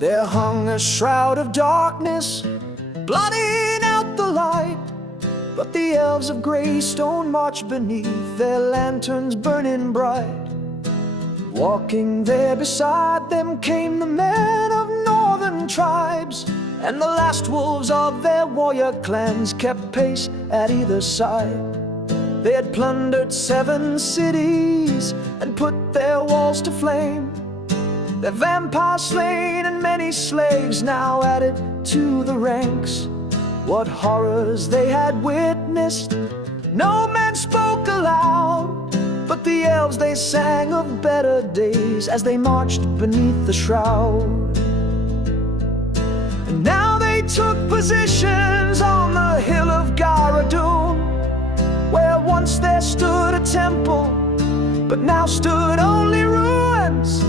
There hung a shroud of darkness, blotting out the light. But the elves of Greystone marched beneath, their lanterns burning bright. Walking there beside them came the men of northern tribes, and the last wolves of their warrior clans kept pace at either side. They had plundered 7 cities and put their walls to flame. Their vampires slain and many slaves now added to the ranks. What horrors they had witnessed, no man spoke aloud. But the elves, they sang of better days as they marched beneath the shroud. And now they took positions on the hill of Gara'Dun, where once there stood a temple, but now stood only ruins.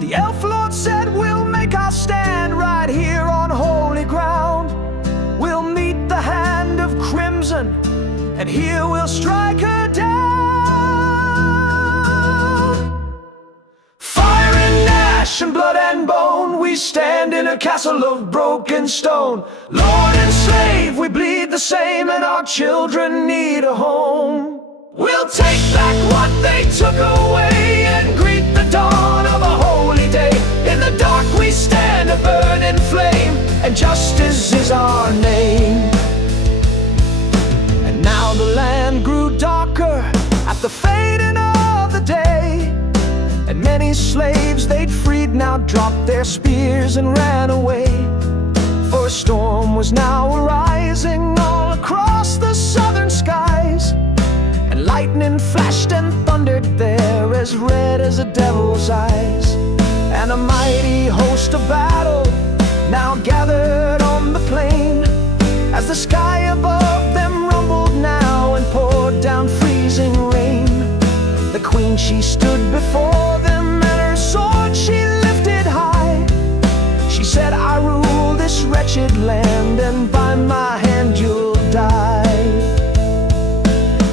The elf lord said, "We'll make our stand right here on holy ground. We'll meet the hand of crimson, and here we'll strike her down. Fire and ash and blood and bone, we stand in a castle of broken stone. Lord and slave, we bleed the same, and our children need a home. We'll take back what they took away and greet the dawn of a holy day. In the dark we stand, a burning flame, and justice is our name." And now the land grew darker at the fading of the day, and many slaves they'd freed now dropped their spears and ran away. For a storm was now arising all across the southern skies, and lightning flashed and thundered there as red as a devil's eyes. And a mighty host of battle now gathered on the plain, as the sky above them rumbled now and poured down freezing rain. The queen, she stood before them, and her sword she lifted high. She said, "I rule this wretched land, and by my hand you'll die."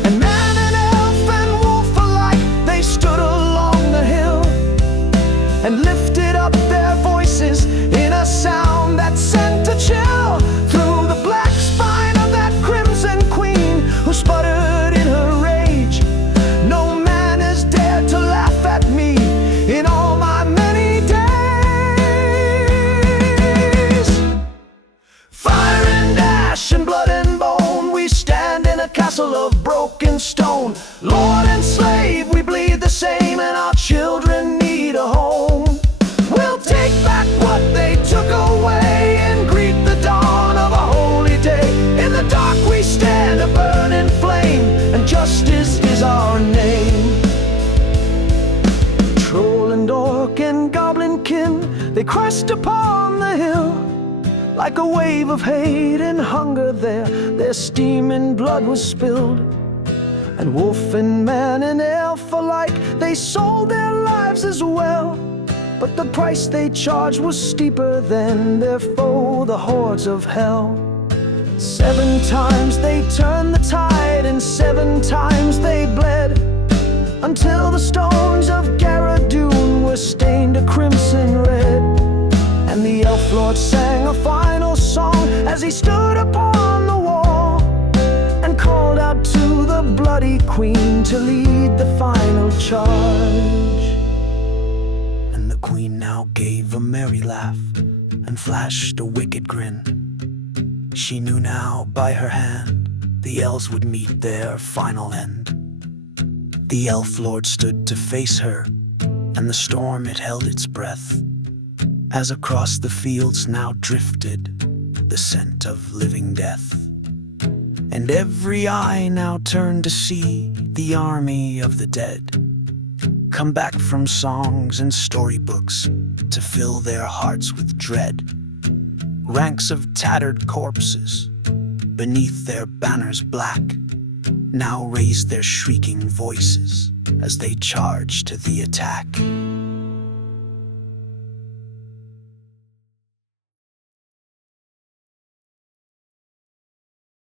And man and elf and wolf alike, they stood along the hill and lifted up their voices in a sound that sent a chill through the black spine of that crimson queen who sputtered in her rage. "No man has dared to laugh at me in all my many days. Fire and ash and blood and bone, we stand in a castle of broken stone. Lord and slave, we bleed the same, and our children need a home. We'll take back what they took away and greet the dawn of a holy day. In the dark we stand, a burning flame, and justice is our name." Troll and orc and goblin kin, they crashed upon the hill. Like a wave of hate and hunger there, their steaming blood was spilled. And wolf and man and elf alike, they sold their lives as well. But the price they charged was steeper than their foe, the hordes of hell. 7 times they turned the tide, and 7 times they bled, until the stones of Gara'Dun were stained a crimson red. And the elf lord sang a final song as he stood upon the wall, and called out to the bloody queen to lead the final charge. And the queen now gave a merry laugh and flashed a wicked grin. She knew now by her hand the elves would meet their final end. The elf lord stood to face her, and the storm it held its breath, as across the fields now drifted the scent of living death. And every eye now turned to see the army of the dead come back from songs and storybooks to fill their hearts with dread. Ranks of tattered corpses beneath their banners black now raised their shrieking voices as they charged to the attack.